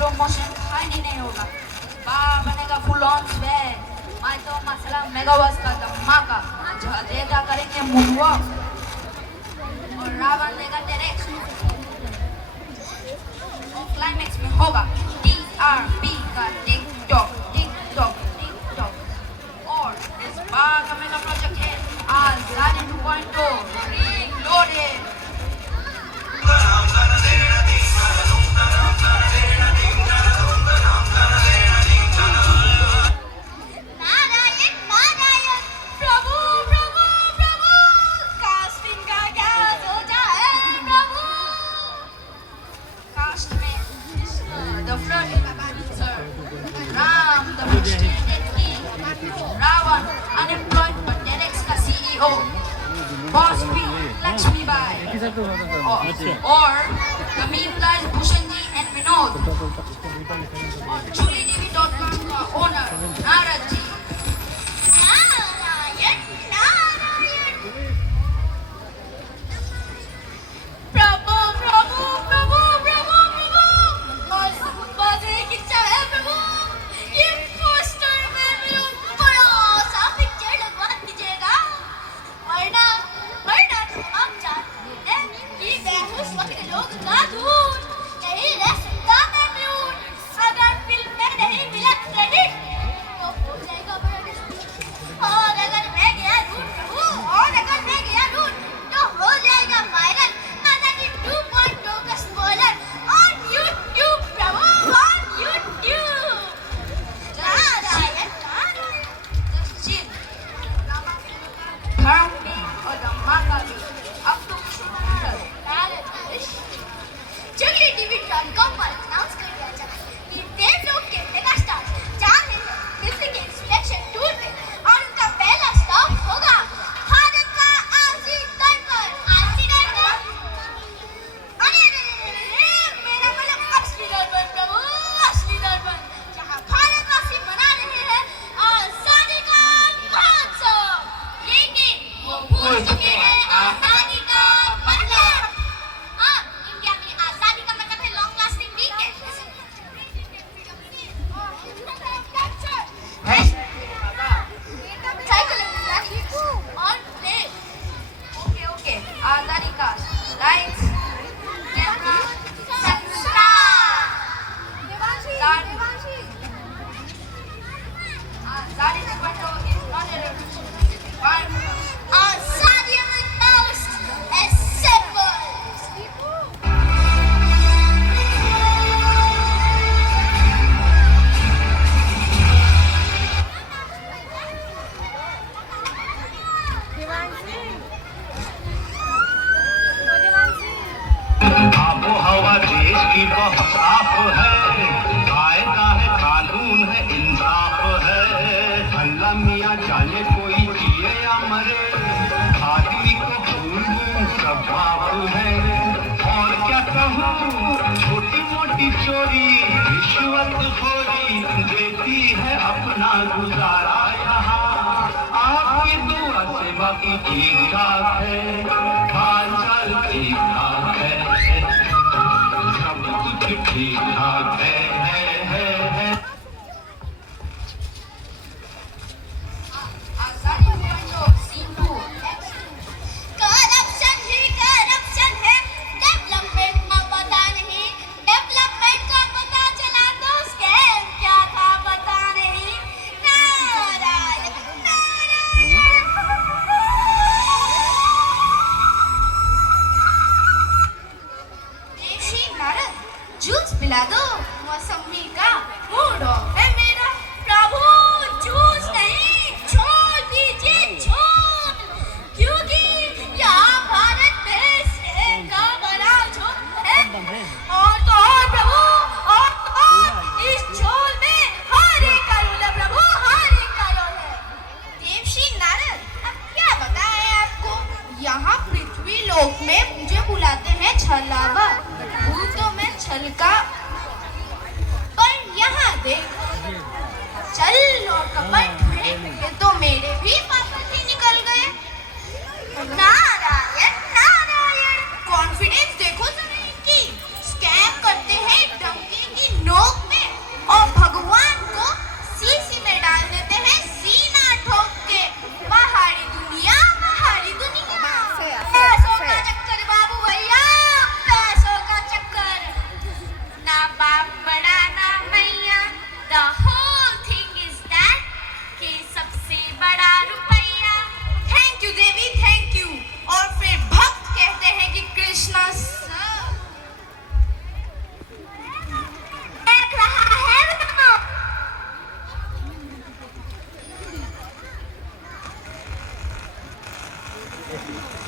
Slow motion finally नहीं होगा। बार बनेगा फुल ऑन स्वैग। मैं तो मसला मेगावास का धमाका। देगा करेंगे मूनवॉक और रावण देगा डायरेक्शन। और क्लाइमेक्स में होगा TRP का टिकटॉक टिकटॉक टिकटॉक। और इस बार का मेगा प्रोजेक्ट है आजादी 2.0 reloaded. The flirting sir, Ram, the frustrated king, Ravan, unemployed but Derek's ka CEO, Boss B, Lakshmi Bai, or the meme guys Bhushanji and Vinod, or JulieDevi.com ka owner, Narad Ji. JulieDevi.com पर अनाउंस कर दिया जाए कि देवलोक के मेगास्टार जा रहे हैं दिल्ली के इंस्पेक्शन टूर पे और उनका पहला स्टॉप होगा भारत का आरसी दर्पण। आरसी दर्पण अरे मेरा मतलब असली दर्पण प्रभु, असली दर्पण जहाँ भारतवासी मना रहे हैं आजादी का महोत्सव। लेकिन वो भूल चुके हैं आजादी का मतलब। इंडिया में आजादी का मतलब है लॉन्ग लास्टिंग वीकेंड। ओके आजादी का लाइट्स कैमरा आजादी का बटो is not a revolution, but आजादी में toast is simple. आबो हवा देश की बहुत साफ है, कायदा है कानून है इंसाफ है। अल्लाह मियाँ जाने कोई जिए या मरे, आदमी को भूल सब माफ है। और क्या कहूँ छोटी मोटी चोरी रिश्वत खोरी देती है अपना गुजारा यहाँ। आपकी दुआ से बाकी ठीक ठाक है, हाल चाल ठीक ठाक है, सब कुछ ठीक ठाक है। आजादी 2.0 सीन 2 करप्शन ही करप्शन है। डेवलपमेंट का पता नहीं, डेवलपमेंट का पता चला तो स्कैम क्या था पता नहीं। नारायण नारायण। देशी नारद जूस पिला दो, मौसमी का मूड ऑफ है मेरा। प्रभु जूस नहीं छोड़ दीजिए छोड़, क्योंकि यहाँ भारत देश का बड़ा झोंक है। और तो और प्रभु और इस झोल में हर एक का रोल है प्रभु, हर एक का रोल है। देवशी नारद अब क्या बताएं आपको, यहाँ पृथ्वी लोक में मुझे बुलाते हैं छलावा, भूतों में छलका, पर यहाँ देखो है